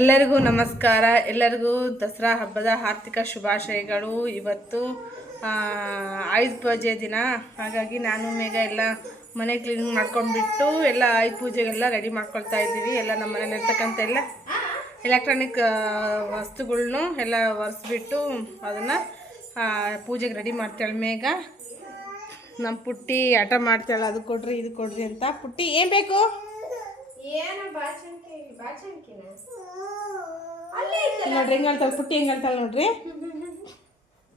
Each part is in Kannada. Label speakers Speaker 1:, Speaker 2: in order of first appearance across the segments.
Speaker 1: ಎಲ್ಲರಿಗೂ ನಮಸ್ಕಾರ. ಎಲ್ಲರಿಗೂ ದಸರಾ ಹಬ್ಬದ ಆರ್ಥಿಕ ಶುಭಾಶಯಗಳು. ಇವತ್ತು ಆಯುಧ ಪೂಜೆ ದಿನ. ಹಾಗಾಗಿ ನಾನು ಮೇಘ ಎಲ್ಲ ಮನೆ ಕ್ಲೀನ್ ಮಾಡ್ಕೊಂಡ್ಬಿಟ್ಟು ಎಲ್ಲ ಆಯುಧ ಪೂಜೆಗೆಲ್ಲ ರೆಡಿ ಮಾಡ್ಕೊಳ್ತಾ ಇದ್ದೀವಿ. ಎಲ್ಲ ನಮ್ಮ ಮನೇಲಿ ಇರ್ತಕ್ಕಂಥ ಎಲ್ಲ ಎಲೆಕ್ಟ್ರಾನಿಕ್ ವಸ್ತುಗಳ್ನು ಎಲ್ಲ ಒರೆಸ್ಬಿಟ್ಟು ಅದನ್ನು ಪೂಜೆಗೆ ರೆಡಿ ಮಾಡ್ತಾಳೆ ಮೇಘ. ನಮ್ಮ ಪುಟ್ಟಿ ಆಟ ಮಾಡ್ತಾಳೆ. ಅದು ಕೊಡ್ರಿ, ಇದು ಕೊಡ್ರಿ ಅಂತ. ಪುಟ್ಟಿ, ಏನು ಬೇಕು?
Speaker 2: ಏನು
Speaker 1: ನೋಡ್ರಿ ಹೆಂಗ್ ಹೇಳ್ತಾಳೆ? ಪುಟ್ಟಿ ಹೆಂಗ್ ಹೇಳ್ತಾಳೆ ನೋಡ್ರಿ?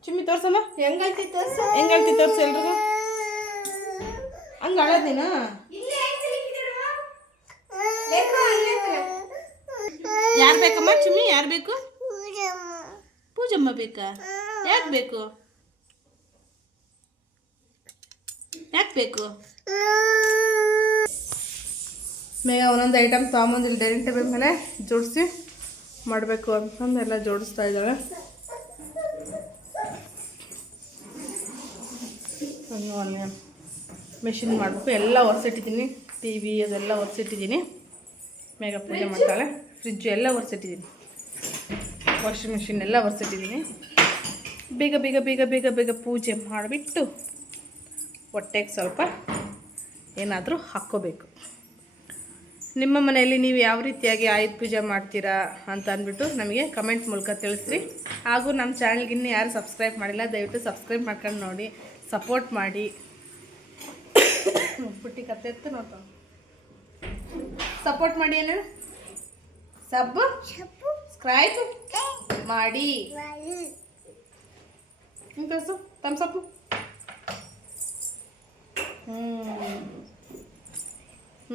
Speaker 1: ಚುಮ್ಮಿ ತೋರ್ಸಮ್ಮ.
Speaker 2: ಹೆಂಗಳ್ತಿ ತೋರ್ಸ?
Speaker 1: ಹೆಂಗಳ್ತಿ ತೋರ್ಸು ಎಲ್ರಿಗೂ? ಹಂಗ ಅಳೋದ್ ನೀನು? ಯಾರು ಬೇಕಮ್ಮ? ಚಿಮ್ಮಿ ಯಾರು ಬೇಕು? ಪೂಜಮ್ಮ. ಬೇಕಾ? ಯಾಕೆ ಬೇಕು? ಯಾಕೆ ಬೇಕು? ಬೇಗ ಒಂದೊಂದು ಐಟಮ್ ತೊಗೊಂಬಂದು ಇಲ್ಲಿ ಡೈನಿಂಗ್ ಟೇಬಲ್ ಮೇಲೆ ಜೋಡಿಸಿ ಮಾಡಬೇಕು ಅಂತಂದು ಎಲ್ಲ ಜೋಡಿಸ್ತಾ ಇದ್ದಾಳೆ. ಮೆಷಿನ್ ಮಾಡಬೇಕು ಎಲ್ಲ ಒರೆಸಿಟ್ಟಿದ್ದೀನಿ. ಟಿ ವಿ ಅದೆಲ್ಲ ಒರೆಸಿಟ್ಟಿದ್ದೀನಿ. ಮೇಗ ಪೂಜೆ ಮಾಡ್ತಾಳೆ. ಫ್ರಿಜ್ಜು ಎಲ್ಲ ಒರೆಸಿಟ್ಟಿದ್ದೀನಿ. ವಾಷಿಂಗ್ ಮಿಷಿನ್ ಎಲ್ಲ ಒರೆಸಿಟ್ಟಿದ್ದೀನಿ. ಬೇಗ ಬೇಗ ಬೇಗ ಬೇಗ ಬೇಗ ಪೂಜೆ ಮಾಡಿಬಿಟ್ಟು ಹೊಟ್ಟೆಗೆ ಸ್ವಲ್ಪ ಏನಾದರೂ ಹಾಕ್ಕೋಬೇಕು. ನಿಮ್ಮ ಮನೆಯಲ್ಲಿ ನೀವು ಯಾವ ರೀತಿಯಾಗಿ ಆಯುಧ ಪೂಜೆ ಮಾಡ್ತೀರಾ ಅಂತ ಅಂದ್ಬಿಟ್ಟು ನಮಗೆ ಕಮೆಂಟ್ ಮೂಲಕ ತಿಳಿಸ್ರಿ. ಹಾಗೂ ನಮ್ಮ ಚಾನಲ್ಗೆ ಇನ್ನೂ ಯಾರು ಸಬ್ಸ್ಕ್ರೈಬ್ ಮಾಡಿಲ್ಲ ದಯವಿಟ್ಟು ಸಬ್ಸ್ಕ್ರೈಬ್ ಮಾಡ್ಕೊಂಡು ನೋಡಿ ಸಪೋರ್ಟ್ ಮಾಡಿ. ಪುಟ್ಟಿ ಕತ್ತೆ ಎತ್ತು ನೋಡ್ತಾ ಸಪೋರ್ಟ್ ಮಾಡಿ ಏನು ಸಬ್ ಸ್ಕ್ರೈಬ್ ಮಾಡಿ. ಕಳಿಸು ತೋರಿಸು ತಮ್ಸಪ್ಪು ಹ್ಞೂ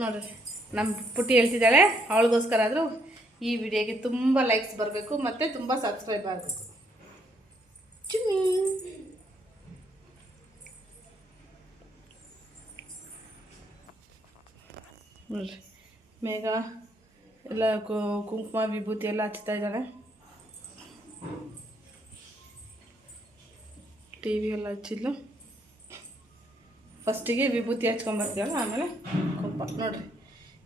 Speaker 1: ನೋಡ್ರಿ. ನಮ್ಮ ಪುಟ್ಟಿ ಹೇಳ್ತಿದ್ದಾಳೆ ಅವಳಿಗೋಸ್ಕರ ಆದರೂ ಈ ವಿಡಿಯೋಗೆ ತುಂಬ ಲೈಕ್ಸ್ ಬರಬೇಕು ಮತ್ತು ತುಂಬ ಸಬ್ಸ್ಕ್ರೈಬ್ ಆಗಬೇಕು. ಚುಮ್ಮಿ. ನೋಡ್ರಿ ಮೇಘ ಎಲ್ಲ ಕುಂಕುಮ ವಿಭೂತಿ ಎಲ್ಲ ಹಚ್ತಾ ಇದ್ದಾಳೆ. ಟಿ ವಿ ಎಲ್ಲ ಹಚ್ಚಿದ್ಲು. ಫಸ್ಟಿಗೆ ವಿಭೂತಿ ಹಚ್ಕೊಂಬರ್ತೀವಲ್ಲ ಆಮೇಲೆ ಕುಂಕುಮ. ನೋಡ್ರಿ.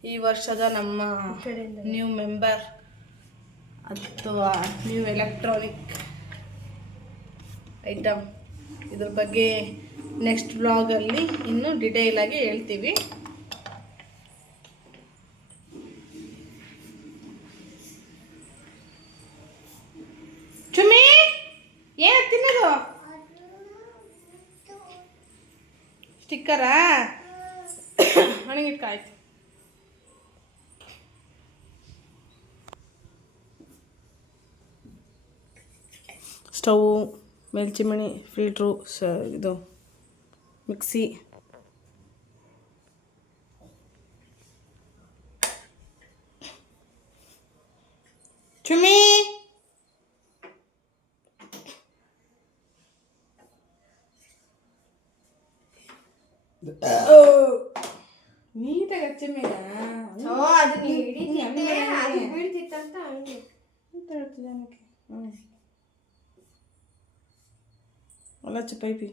Speaker 1: ಈ ವರ್ಷದ ನಮ್ಮ ನ್ಯೂ ಮೆಂಬರ್ ಅಥವಾ ನ್ಯೂ ಎಲೆಕ್ಟ್ರಾನಿಕ್ ಐಟಮ್ ಇದ್ರ ಬಗ್ಗೆ ನೆಕ್ಸ್ಟ್ ಬ್ಲಾಗಲ್ಲಿ ಇನ್ನೂ ಡಿಟೇಲಾಗಿ ಹೇಳ್ತೀವಿ ಚುಮ್ಮಿ ಏನ ತಿನ್ನೋದು ಸ್ಟಿಕ್ಕರಾ ಒಣಗಿಟ್ಕಾಯ್ತು ಸ್ಟವ್ ಮೇಲ್ಚಿಮಣಿ ಫಿಲ್ಟ್ರು ಸ ಇದು ಮಿಕ್ಸಿ ಚುಮ್ಮಿ ನೀಟಾಗಿ ಹಚ್ಚಿ ಮೇಲೆ
Speaker 2: ಓ, ಅದು ನೀವ್ ಹಿಡಿತಿದ್ದೆ, ಅದು ಬೀಳ್ತಿತ್ತಂತ ಹಂಗೆ.
Speaker 1: ಹ್ಞೂ ಅಲ್ಲ ಹಚ್ಚು ಪೈಪಿ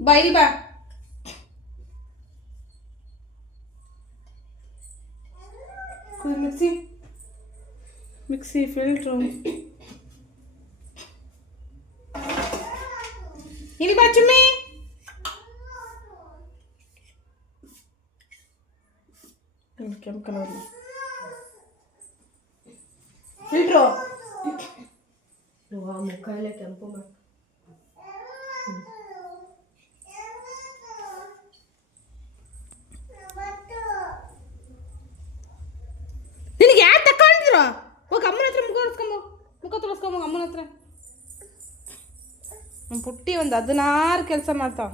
Speaker 1: ಬಾ ಇಲ್ಲಿ ಬಾ ಕುಯ್ ಮಿಕ್ಸಿ ಮಿಕ್ಸಿ ಫಿಲ್ಟ್ರು ಇಲ್ಲಿ ಬಾ ಚುಮ್ಮಿ ಕೆಂಪು ಕಲರ್ ಫಿಲ್ಟ್ರು
Speaker 2: ಮುಖ ಎಲ್ಲ ಕೆಂಪು ಮಾಡಿ
Speaker 1: ನಿನಗೆ ಯಾರು ತಕೊಂಡಿರೋ ಹೋಗಿ ಅಮ್ಮನ ಹತ್ರ ಮುಖ ಮುಖ ತೊಳಸ್ಕೊಂಬ ಅಮ್ಮನ ಹತ್ರ. ನಮ್ಮ ಪುಟ್ಟಿ ಒಂದು ಹದಿನಾರು ಕೆಲಸ ಮಾಡ್ತಾವ.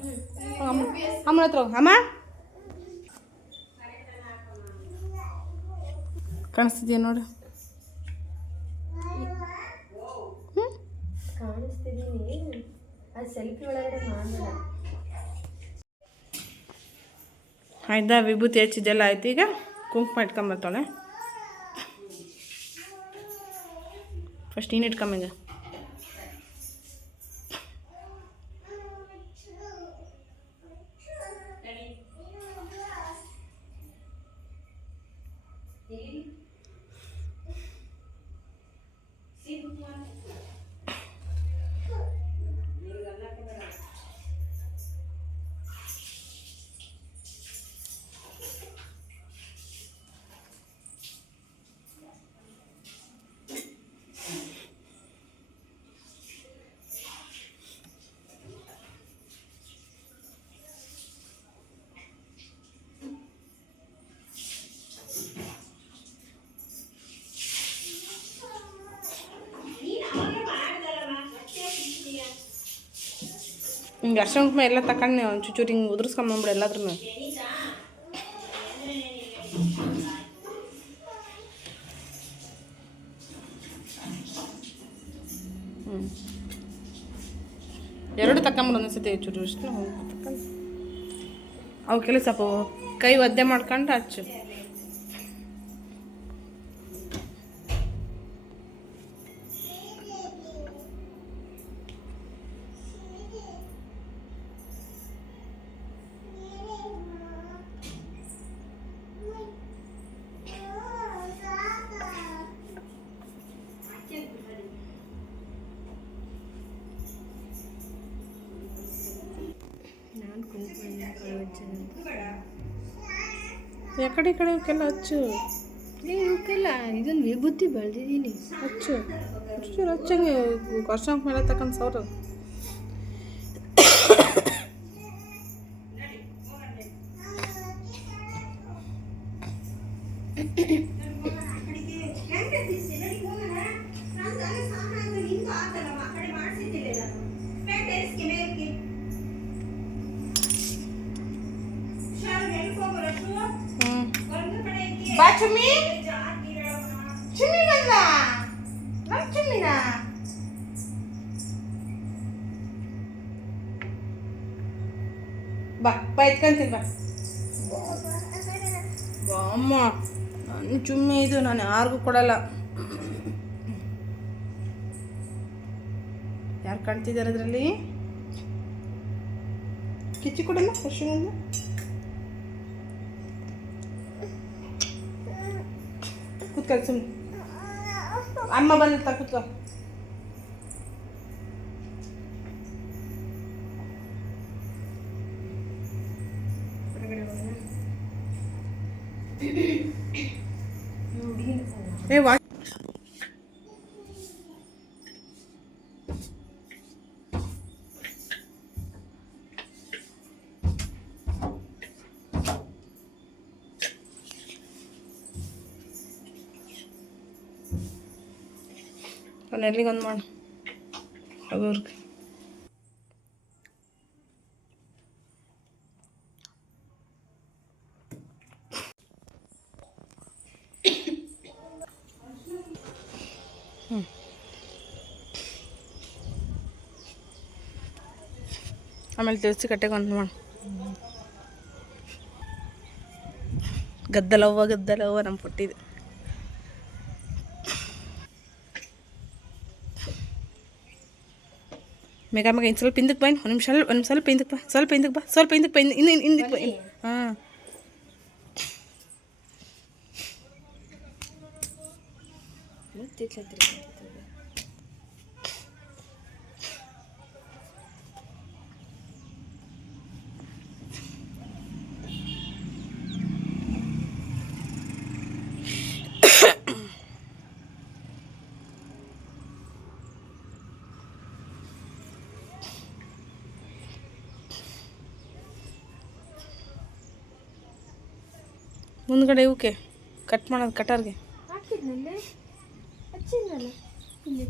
Speaker 1: ಅಮ್ಮ ಅಮ್ಮನ ಹತ್ರ ಹೋಗು. ಅಮ್ಮ? ಕಾಣಿಸ್ತಿದ್ಯಾ ನೋಡು. ಆಯ್ತಾ ವಿಭೂತಿ ಹಚ್ಚಿದ್ದೆಲ್ಲ ಆಯ್ತು ಈಗ? ಕುಂಕುಮ ಇಟ್ಕೊಂಬರ್ತಾಳೆ ಫಸ್ಟ್ ನೀನು ಇಟ್ಕೊಂಬಂಗ ಹಿಂಗೆ ಅರ್ಶಿನ ಕುಂಕುಮ ಎಲ್ಲ ತಗೊಂಡು ಒಂಚೂರು ಹಿಂಗೆ ಉದುರಿಸ್ಕೊಂಬಂಬಿಡು ಎಲ್ಲಾದ್ರೂ. ಎರಡು ತಗೊಂಬಿಡು ಒಂದೊಂದ್ಸತಿ ಚೂರು ಇಷ್ಟು ಅವಕ್ಕೆಲ್ಲ ಸ್ವಲ್ಪ ಕೈ ಒದ್ದೆ ಮಾಡ್ಕೊಂಡು ಹಚ್ಚು. ಯಾಕಡೆ ಈ ಕಡೆ ಅವಕ್ಕೆಲ್ಲ ಹಚ್ಚು.
Speaker 2: ಏ ಇವಕ್ಕೆಲ್ಲ ಇದೊಂದು ವಿಭೂತಿ ಬೆಳೆದಿದ್ದೀನಿ.
Speaker 1: ಹಚ್ಚು. ಹಚ್ಚಂಗೆ ವರ್ಷ ಮೇಲೆ ತಗೊಂಡು ಸಾವಿರ ಚುಮ್ಮಿ ಬಂದ ನಮ್ಮ ಚುಮ್ಮಿನ ಬಾ ಬಾ ಎತ್ಕೊಂತೀನಿ ಬಾ. ಅಮ್ಮ ನನ್ನ ಚುಮ್ಮಿ ಇದು ನಾನು ಯಾರಿಗೂ ಕೊಡಲ್ಲ. ಯಾರು ಕಾಣ್ತಿದ್ದಾರೆ ಅದರಲ್ಲಿ? ಕಿಚ್ಚಿ ಕೊಡಲ್ಲ ವರ್ಷಗಳಿಂದ ಕೂತ್ಕೊ ಸುಮ್ಮನೆ ಅಮ್ಮ ಬಂದಿರ್ತಾ ಕೂತ್ಕೊ ಏ ವಾ ಅವ್ನು ಎಲ್ಲಿಗೊಂದು ಮಾಡು ಅವ್ರಿಗೆ. ಆಮೇಲೆ ತಿಳಿಸಿ ಕಟ್ಟೆಗೆ ಒಂದು ಮಾಡು. ಗದ್ದಲವ್ವ ಗದ್ದಲವ್ವ ನಮ್ಮ ಪುಟ್ಟಿದು. ಮೇಗ ಮೇಗ ಇನ್ನು ಸ್ವಲ್ಪ ಹಿಂದಕ್ಕೆ ಬಾ ಇನ್ನು ಒಂದು ನಿಮಿಷ ಒಂದು ಸ್ವಲ್ಪ ಹಿಂದಕ್ಕೆ ಬಾ ಸ್ವಲ್ಪ ಹಿಂದಕ್ಕೆ ಬಾ ಸ್ವಲ್ಪ ಹಿಂದಕ್ಕೆ ಬಾ ಇನ್ನು ಇನ್ನು ಹಿಂದಕ್ಕೆ ಬಾ ಹಾಂ
Speaker 2: ಮತ್ತೆ
Speaker 1: ಮುಂದ್ಗಡೆ ಇವಕ್ಕೆ ಕಟ್ ಮಾಡೋದು ಕಟರ್ಗೆ
Speaker 2: ಹಾಕಿದ್ನಲ್ಲೇ ಹಚ್ಚಿದ್ನಲ್ಲ ಇಲ್ಲಿ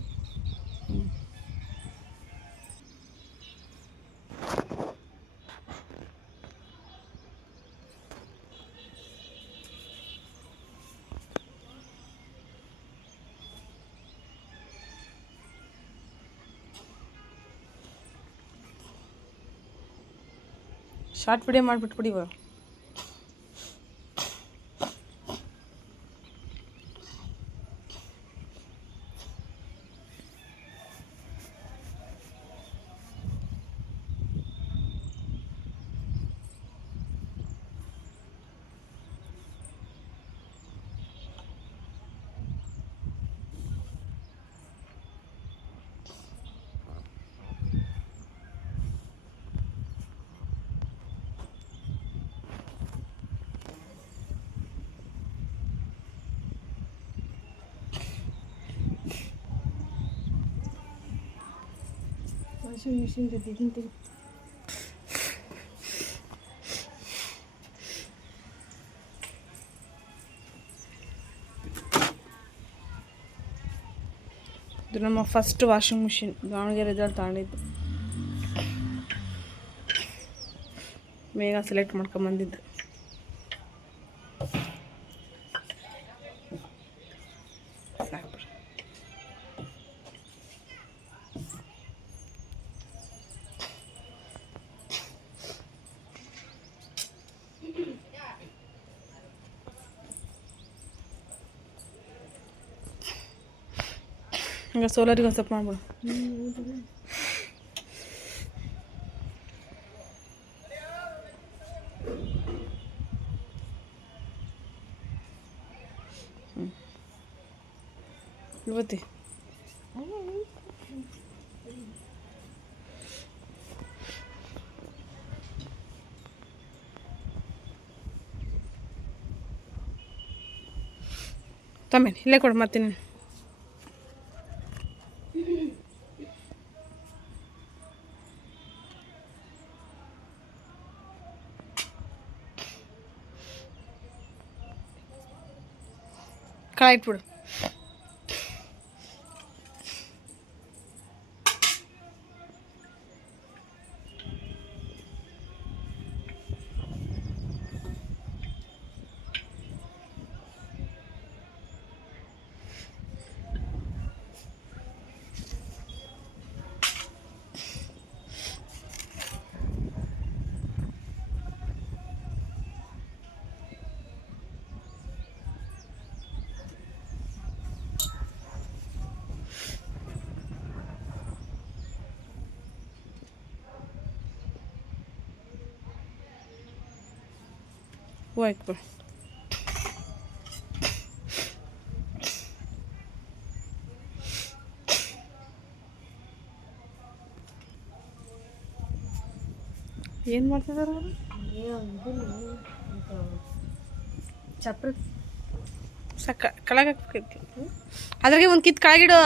Speaker 1: ಶಾರ್ಟ್ ವಿಡಿಯೋ ಮಾಡಿಬಿಟ್ಬಿಡಿ ಇವಾಗ
Speaker 2: ವಾಷಿಂಗ್ ಮಿಷಿನ್ ಜೊತೆ ಇದನ್ನ ತೆಗಿ
Speaker 1: ಇದು ನಮ್ಮ ಫಸ್ಟ್ ವಾಷಿಂಗ್ ಮಿಷಿನ್ ದಾವಣಗೆರೆದಲ್ಲಿ ತಗೊಂಡಿದ್ದು ಬೇಗ ಸೆಲೆಕ್ಟ್ ಮಾಡ್ಕೊಂಬಂದಿದ್ದು ಈಗ ಸೋಲಾರಿಗೆ ಒಂದು ಸ್ವಲ್ಪ ಮಾಡ್ಬಿಡು ಇವತ್ತಿ? ತಮ್ಮಿ ಇಲ್ಲೇ ಕೊಡು ಮಾಡ್ತೀನಿ కళాయి ఇప్పుడు ಹೂವು ಇಟ್ಬಿಡು ಏನು ಮಾಡ್ತಿದಾರೆ ಅವರು
Speaker 2: ಚಪ್ರ
Speaker 1: ಸಕ್ಕ ಕೆಳಗೆ ಅದ್ರಾಗೆ ಒಂದು ಕಿತ್ ಕೆಳಗಿಡು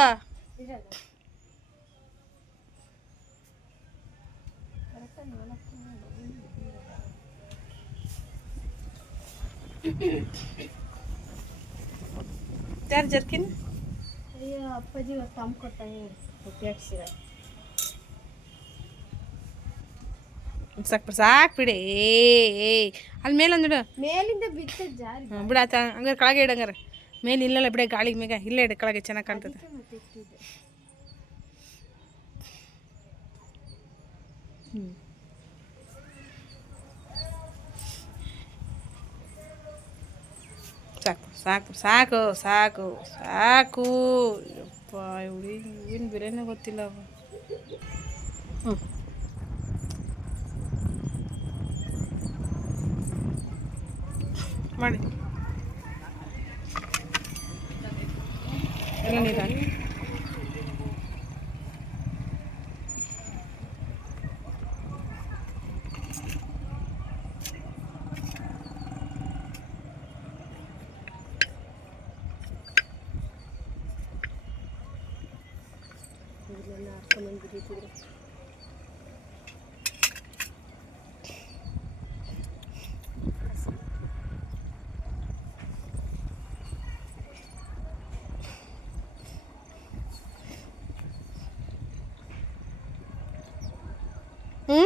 Speaker 1: ಯಾರು ಜರ್ಕಿನ್?
Speaker 2: ಅಯ್ಯೋ ಅಪ್ಪಾಜಿ ಇವತ್ತು ತಮ್ಮ ಕೊಟ್ಟಾಗ ಉಪಯೋಗಿಸಿರ
Speaker 1: ಸಾಕು ಸಾಕು ಬಿಡಿ. ಏ ಏ. ಅಲ್ಲಿ ಮೇಲೆ ಅಂದ್ಬಿಡು.
Speaker 2: ಮೇಲಿಂದ ಬಿತ್ತ ಜಾರಿ.
Speaker 1: ಬಿಡ ಆತ. ಹಂಗಾರೆ ಕೆಳಗೆ ಇಡು ಹಂಗಾರೆ. ಮೇಲೆ ಇಲ್ಲಲ್ಲ ಬಿಡ ಗಾಳಿಗೆ ಮೇಗ. ಇಲ್ಲೇ ಇಡ ಕೆಳಗೆ ಚೆನ್ನಾಗಿ ಕಾಣ್ತದೆ
Speaker 2: ಮತ್ತೆ ಇಟ್ಟಿದ್ದೆ
Speaker 1: ಸಾಕು ಸಾಕು ಸಾಕು ಸಾಕು. ಯಪ್ಪ ಇವಳಿ ಏನು ಬಿರಿಯಾನಿ ಗೊತ್ತಿಲ್ಲ ಅವ. ಮಾಡಿ. ಎಲ್ಲ ಹ್ಞೂ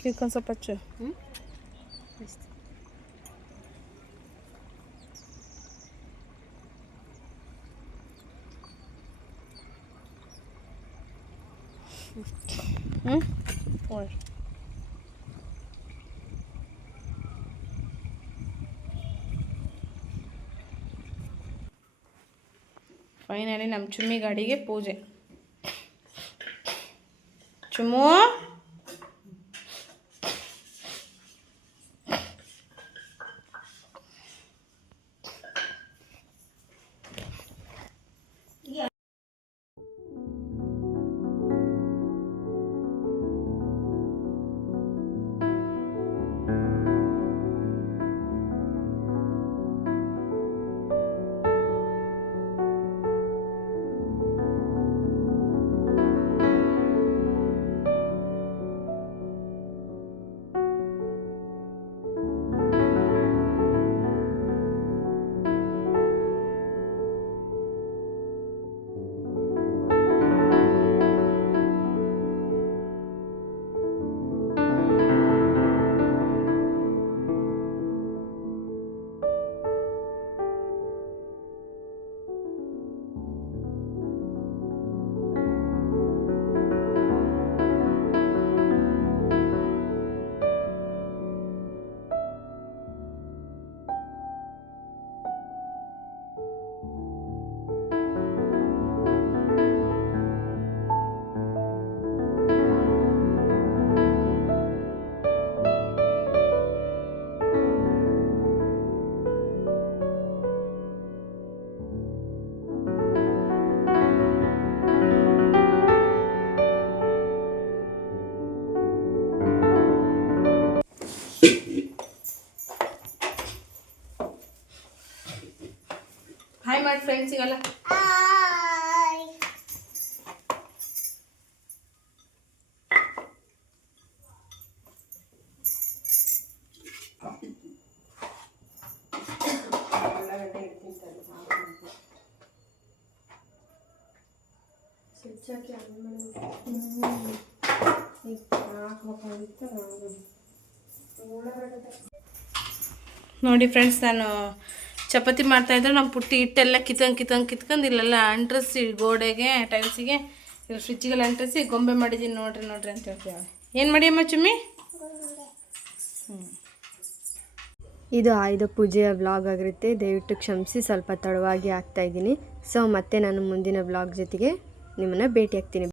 Speaker 1: ಇದಕ್ಕೊಂದು ಸ್ವಲ್ಪ ಹಚ್ಚು
Speaker 2: ಹ್ಞೂ
Speaker 1: ಹ್ಞೂ ನೋಡ್ರಿ ಫೈನಲಿ ನಮ್ಮ ಚುಮ್ಮಿ ಗಾಡಿಗೆ ಪೂಜೆ ಚುಮ್ಮು
Speaker 2: ಮಾಡ್ಬೇಕು. ಈಗ ಹಾಕ್ಬೇಕಾಗಿತ್ತು
Speaker 1: ನೋಡಿ ಫ್ರೆಂಡ್ಸ್ ನಾನು ಚಪಾತಿ ಮಾಡ್ತಾ ಇದ್ರೆ ನಮ್ಮ ಪುಟ್ಟಿ ಹಿಟ್ಟೆಲ್ಲ ಕಿತ್ಕೊಂಡು ಕಿತ್ಕೊಂಡು ಕಿತ್ಕೊಂಡು ಇಲ್ಲೆಲ್ಲ ಅಂಟ್ರಿಸಿ ಗೋಡೆಗೆ, ಟೈಲ್ಸಿಗೆ, ಇಲ್ಲಿ ಫ್ರಿಜ್ಗೆಲ್ಲ ಅಂಟ್ರಿಸಿ ಗೊಂಬೆ ಮಾಡಿದ್ದೀನಿ ನೋಡ್ರಿ ನೋಡ್ರಿ ಅಂತ ಹೇಳ್ತೀವಿ ಏನು ಮಾಡಿ ಅಮ್ಮ ಚುಮ್ಮಿ?
Speaker 2: ಇದು ಆಯುಧ ಪೂಜೆಯ ವ್ಲಾಗ್ ಆಗಿರುತ್ತೆ. ದಯವಿಟ್ಟು ಕ್ಷಮಿಸಿ, ಸ್ವಲ್ಪ ತಡವಾಗಿ ಆಗ್ತಾ ಇದ್ದೀನಿ. ಸೊ ಮತ್ತೆ ನಾನು ಮುಂದಿನ ವ್ಲಾಗ್ ಜೊತೆಗೆ ನಿಮ್ಮನ್ನು ಭೇಟಿ ಆಗ್ತೀನಿ